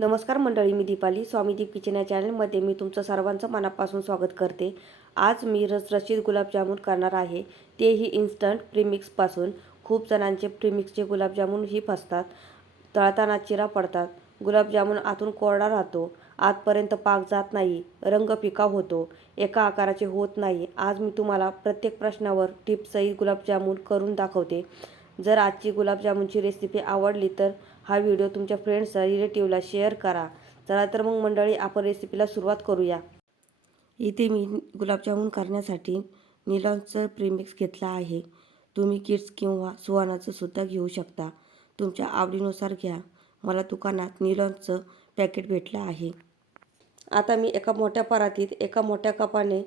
नमस्कार मंडळी मी दीपाली. स्वामी दीप किचन या चॅनलमध्ये मी तुमचं सर्वांचं मनापासून स्वागत करते. आज मी रसरशीत गुलाबजामुन करणार आहे. तेही इन्स्टंट प्रीमिक्सपासून खूप जणांचे प्रीमिक्सचे गुलाबजामुन ही फसतात. तळताना चिरा पडतात. गुलाबजामुन आतून कोरडा राहतो. आतपर्यंत पाक जात नाही. रंग पिका होतो. एका आकाराचे होत नाही. आज मी तुम्हाला प्रत्येक प्रश्नावर टिप्सही गुलाबजामुन करून दाखवते. जर आजची गुलाबजामुनची रेसिपी आवडली तर हा व्हिडिओ तुमच्या फ्रेंड्स रिलेटिव्हला शेअर करा. चला तर मग मंडळी आपण रेसिपीला सुरुवात करूया. इथे मी गुलाबजामुन करण्यासाठी निलॉनचं प्रीमिक्स घेतला आहे. तुम्ही किड्स किंवा सुहानाचं सुद्धा घेऊ शकता. तुमच्या आवडीनुसार घ्या. मला दुकानात निलॉनचं पॅकेट भेटलं आहे. आता मी एका मोठ्या परातीत एका मोठ्या कपाने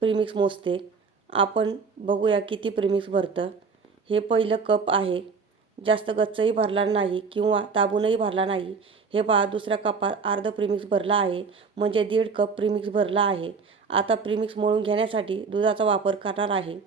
प्रीमिक्स मोजते. आपण बघूया किती प्रीमिक्स भरतं. हे पहिलं कप आहे. जास्त गच्चही भरला नाही किंवा दाबूनही भरला नाही. हे पहा दुसऱ्या कपात अर्ध प्रीमिक्स भरला आहे. म्हणजे दीड कप प्रीमिक्स भरला आहे. आता प्रीमिक्स मळून घेण्यासाठी दुधाचा वापर करणार आहे.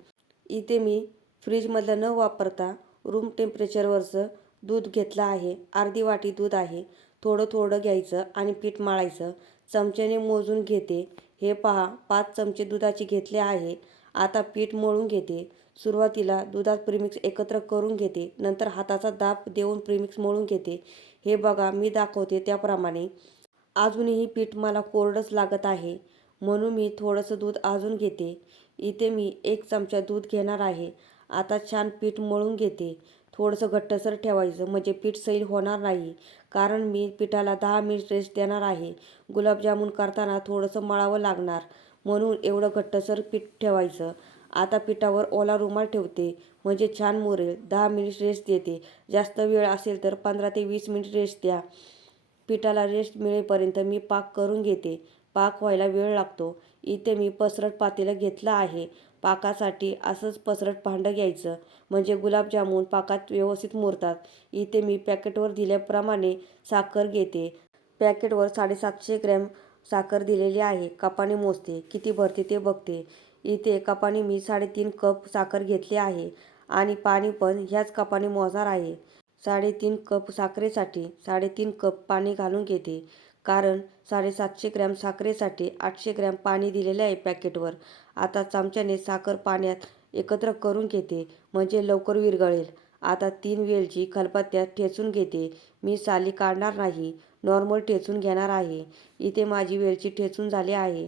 इथे मी फ्रीजमधलं न वापरता रूम टेम्परेचरवरचं दूध घेतलं आहे. अर्धी वाटी दूध आहे. थोडं थोडं घ्यायचं आणि पीठ मळायचं. चमच्याने मोजून घेते. हे पहा पाच चमचे दुधाचे घेतले आहे. आता पीठ मळून घेते. सुरुवातीला दुधात प्रीमिक्स एकत्र करून घेते नंतर हाताचा दाब देऊन प्रीमिक्स मळून घेते. हे बघा मी दाखवते त्याप्रमाणे. अजूनही पीठ मला कोरडंच लागत आहे म्हणून मी थोडंसं दूध अजून घेते. इथे मी एक चमचा दूध घेणार आहे. आता छान पीठ मळून घेते. थोडंसं घट्टसर ठेवायचं म्हणजे पीठ सैल होणार नाही कारण मी पिठाला दहा मिनिट रेस्ट देणार आहे. गुलाबजामुन करताना थोडंसं मळावं लागणार म्हणून एवढं घट्टसर पीठ ठेवायचं. आता पिठावर ओला रुमाल ठेवते. म्हणजे छान मुरेल. दहा मिनिट रेस्ट देते. जास्त वेळ असेल तर पंधरा ते वीस मिनिट रेस्ट द्या. पिठाला रेस्ट मिळेपर्यंत मी पाक करून घेते. पाक व्हायला वेळ लागतो. इथे मी पसरट पातेलं घेतलं आहे. पाकासाठी असंच पसरट भांडं घ्यायचं. म्हणजे गुलाबजामुन पाकात व्यवस्थित मुरतात. इथे मी पॅकेटवर दिल्याप्रमाणे साखर घेते. पॅकेटवर साडेसातशे ग्रॅम साखर दिलेली आहे. कपाने मोजते. किती भरते ते बघते. इथे कपाने मी साडेतीन कप साखर घेतली आहे आणि पाणी पण ह्याच कपाने मोजणार आहे. साडेतीन कप साखरेसाठी साडेतीन कप पाणी घालून घेते. कारण साडेसातशे ग्रॅम साखरेसाठी आठशे ग्रॅम पाणी दिलेले आहे पॅकेटवर. आता चमच्याने साखर पाण्यात एकत्र करून घेते म्हणजे लवकर विरघळेल. आता तीन वेलची खलबत्त्यात ठेचून घेते. मी साली काढणार नाही नॉर्मल ठेचून घेणार आहे. इथे माझी वेलची ठेचून झाली आहे.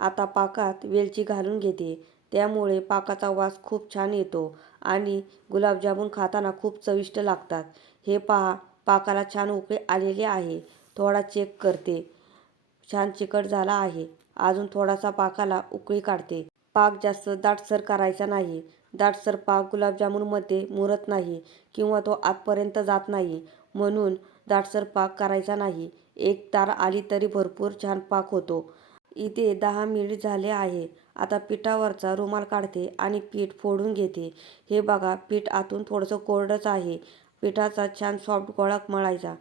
आता पाकात वेलची घालून घेते. त्यामुळे पाकाचा वास खूप छान येतो आणि गुलाबजामुन खाताना खूप चविष्ट लागतात. हे पहा पाकाला छान उकळी आलेली आहे. थोडा चेक करते. छान चिकट झाला आहे. अजून थोडासा पाकाला उकळी काढते. पाक जास्त दाटसर करायचा नाही. दाटसर पाक गुलाबजामुनमध्ये मुरत नाही किंवा तो आतपर्यंत जात नाही. म्हणून दाटसर पाक करायचा नाही. एक तार आली तरी भरपूर छान पाक होतो. इथे दहा मिनिट झाले आहे. आता पिठावरचा रुमाल काढते आणि पीठ फोडून घेते. हे बघा पीठ आतून थोडंसं कोरडंच आहे. पिठाचा छान सॉफ्ट गोळा मळायचा.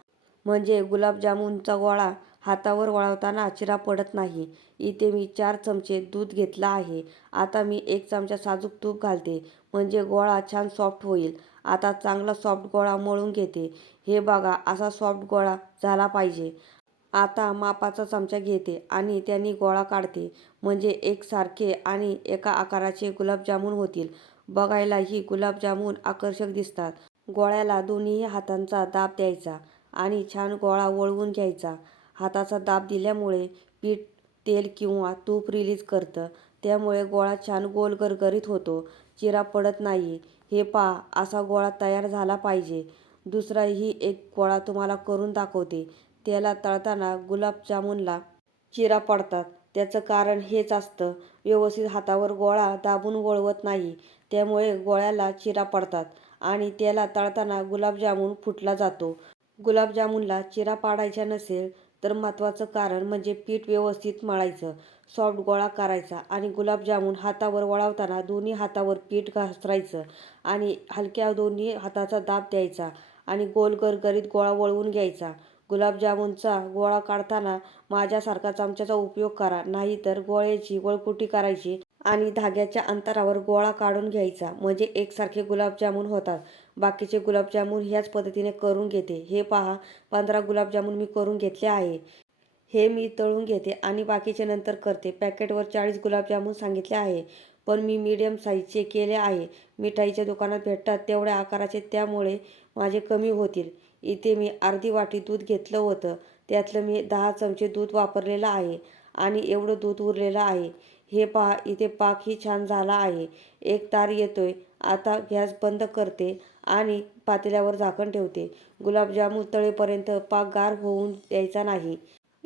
म्हणजे गुलाबजामुनचा गोळा हातावर वळवताना चिरा पडत नाही. इथे मी चार चमचे दूध घेतलं आहे. आता मी एक चमचा साजूक तूप घालते. म्हणजे गोळा छान सॉफ्ट होईल. आता चांगला सॉफ्ट गोळा मळून घेते. हे बघा असा सॉफ्ट गोळा झाला पाहिजे. आता मापाचा चमचा घेते आणि त्यांनी गोळा काढते. म्हणजे एकसारखे आणि एका आकाराचे गुलाबजामुन होतील. बघायलाही गुलाबजामुन आकर्षक दिसतात. गोळ्याला दोन्ही हातांचा दाब द्यायचा आणि छान गोळा वळवून घ्यायचा. हाताचा दाब दिल्यामुळे पीठ तेल किंवा तूप रिलीज करतं. त्यामुळे गोळा छान गोल गरगरीत होतो. चिरा पडत नाही. हे पहा असा गोळा तयार झाला पाहिजे. दुसराही एक गोळा तुम्हाला करून दाखवते. त्याला तळताना गुलाबजामुनला चिरा पडतात. त्याचं कारण हेच असतं. व्यवस्थित हातावर गोळा दाबून वळवत नाही. त्यामुळे गोळ्याला चिरा पडतात आणि त्याला तळताना गुलाबजामुन फुटला जातो. गुलाबजामुनला चिरा पाडायचा नसेल तर महत्त्वाचं कारण म्हणजे पीठ व्यवस्थित मळायचं सॉफ्ट गोळा करायचा आणि गुलाबजामुन हातावर वळवताना दोन्ही हातावर पीठ घासरायचं आणि हलक्या दोन्ही हाताचा दाब द्यायचा आणि गोल गरगरीत गोळा वळवून घ्यायचा. गुलाबजामुनचा गोळा काढताना माझ्यासारखा चमच्याचा उपयोग करा नाहीतर गोळ्याची वळकुटी करायची आणि धाग्याच्या अंतरावर गोळा काढून घ्यायचा. म्हणजे एकसारखे गुलाबजामुन होतात. बाकीचे गुलाबजामुन ह्याच पद्धतीने करून घेते. हे पहा पंधरा गुलाबजामुन मी करून घेतले आहे. हे मी तळून घेते आणि बाकीचे नंतर करते. पॅकेटवर चाळीस गुलाबजामुन सांगितले आहे. पण मी मीडियम साईजचे केले आहे. मिठाईच्या दुकानात भेटतात तेवढ्या आकाराचे त्यामुळे माझे कमी होतील. इथे मी अर्धी वाटी दूध घेतलं होतं. त्यातलं मी दहा चमचे दूध वापरलेलं आहे आणि एवढं दूध उरलेलं आहे. हे पहा इथे पाकही छान झाला आहे. एक तार येतोय. आता गॅस बंद करते आणि पातेल्यावर झाकण ठेवते. गुलाबजामुन तळेपर्यंत पाक गार होऊन द्यायचा नाही.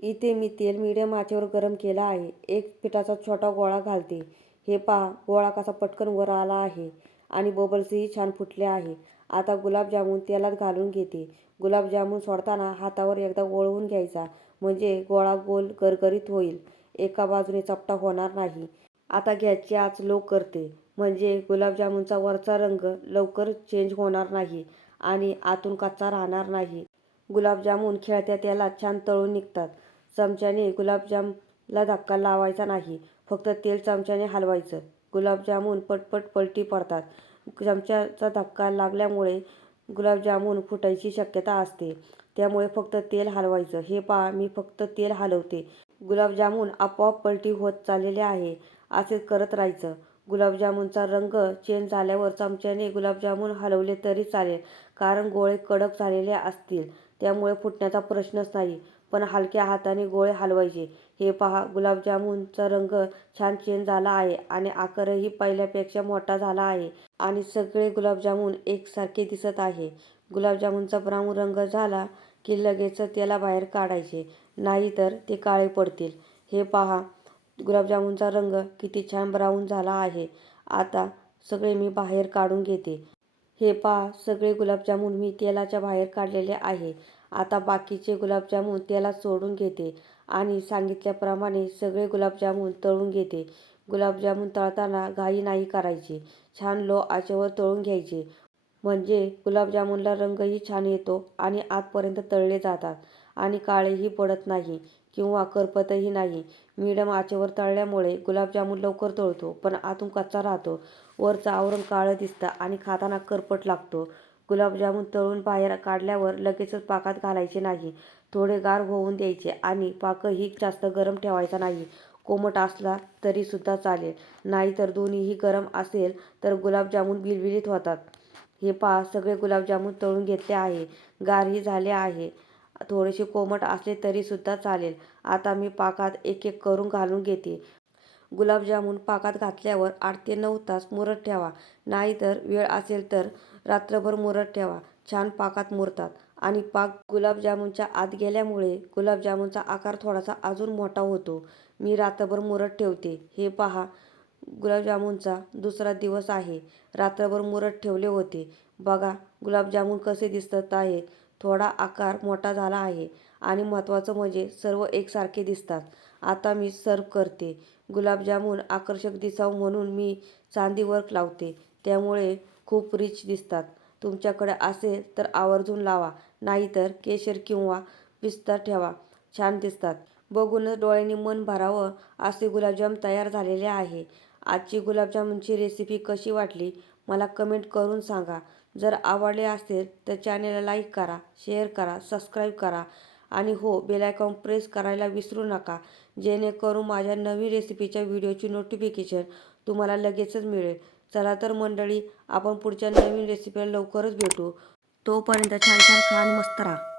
इथे मी तेल मिडियम आचेवर गरम केला आहे. एक पिठाचा छोटा गोळा घालते. हे पहा गोळा कसा पटकन वर आला आहे आणि बबल्सही छान फुटले आहे आता गुलाबजामून तेलात घालून घेते. गुलाबजामुन सोडताना हातावर एकदा ओळवून घ्यायचा म्हणजे गोळा गोल गरगरीत होईल. एका बाजूने चपटा होणार नाही. आता गॅसची आच लो करते. म्हणजे गुलाबजामुनचा वरचा रंग लवकर चेंज होणार नाही आणि आतून कच्चा राहणार नाही. गुलाबजामून खेळत्या तेलात छान तळून निघतात. चमच्याने गुलाबजामला धक्का लावायचा नाही. फक्त तेल चमच्याने हलवायचं. गुलाबजामून पटपट पलटी पडतात. चमच्याचा धक्का लागल्यामुळे गुलाबजामुन फुटायची शक्यता असते. त्यामुळे फक्त तेल हलवायचं. हे पहा मी फक्त तेल हलवते. गुलाबजामुन आपोआप पलटी होत चाललेले आहे. असे करत राहायचं. गुलाबजामुनचा रंग चेंज झाल्यावर चमच्याने गुलाबजामुन हलवले तरी चालेल कारण गोळे कडक झालेले असतील. त्यामुळे फुटण्याचा प्रश्नच नाही. पण हलक्या हाताने गोळे हलवायचे. हे पहा गुलाबजामुनचा रंग छान चेंज झाला आहे आणि आकारही पहिल्यापेक्षा मोठा झाला आहे आणि सगळे गुलाबजामुन एकसारखे दिसत आहे. गुलाबजामुनचा ब्राऊन रंग झाला की लगेच त्याला बाहेर काढायचे. नाहीतर ते काळे पडतील. हे पहा गुलाबजामुनचा रंग किती छान ब्राऊन झाला आहे. आता सगळे मी बाहेर काढून घेते. हे पहा सगळे गुलाबजामुन मी तेलाच्या बाहेर काढलेले आहे. आता बाकीचे गुलाबजामुन तेलात सोडून घेते आणि सांगितल्याप्रमाणे सगळे गुलाबजामुन तळून घेते. गुलाबजामुन तळताना घाई नाही करायची. छान लो आचेवर तळून घ्यायचे. म्हणजे गुलाबजामुनला रंगही छान येतो आणि आतपर्यंत तळले जातात आणि काळेही पडत नाही किंवा करपतही नाही. मिडियम आचेवर तळल्यामुळे गुलाबजामुन लवकर तळतो पण आतून कच्चा राहतो. वरचं आवरण काळं दिसतं आणि खाताना करपट लागतो. गुलाबजामुन तळून बाहेर काढल्यावर लगेचच पाकात घालायचे नाही. थोडे गार होऊन द्यायचे आणि पाकही जास्त गरम ठेवायचा नाही. कोमट असला तरीसुद्धा चालेल. नाहीतर दोन्हीही गरम असेल तर गुलाबजामुन बिलबिलीत होतात. हे पहा सगळे गुलाबजामुन तळून घेतले आहे. गारही झाले आहे. थोडेसे कोमट असले तरीसुद्धा चालेल. आता मी पाकात एक एक करून घालून घेते. गुलाबजामुन पाकात घातल्यावर आठ ते नऊ तास मुरत ठेवा. नाहीतर वेळ असेल तर रात्रभर मुरत ठेवा. छान पाकात मुरतात. आणि पाक गुलाबजामुनच्या आत गेल्यामुळे गुलाबजामुनचा आकार थोडासा अजून मोठा होतो. मी रात्रभर मुरत ठेवते. हे पहा गुलाबजामुनचा दुसरा दिवस आहे. रात्रभर मुरत ठेवले होते. बघा गुलाबजामुन कसे दिसत आहे. थोडा आकार मोठा झाला आहे. आणि महत्त्वाचं म्हणजे सर्व एकसारखे दिसतात. आता मी सर्व करते. गुलाबजामुन आकर्षक दिसावं म्हणून मी चांदी वर्क लावते. त्यामुळे खूप रिच दिसतात. तुमच्याकडे असेल तर आवर्जून लावा. नाहीतर केशर किंवा पिस्ता ठेवा. छान दिसतात. बघूनच डोळ्यांनी मन भरावं असे गुलाबजाम तयार झालेले आहे. आजची गुलाबजामुनची रेसिपी कशी वाटली? मला कमेंट करून सांगा. जर आवडले असेल तर चॅनेलला लाईक करा शेअर करा सबस्क्राईब करा. आणि हो बेलायकॉन प्रेस करायला विसरू नका जेणेकरून माझ्या नवीन रेसिपीच्या व्हिडिओची नोटिफिकेशन तुम्हाला लगेचच मिळेल. चला तर मंडळी आपण पुढच्या नवीन रेसिपीला लवकरच भेटू. तोपर्यंत छान छान खान मस्त राहा.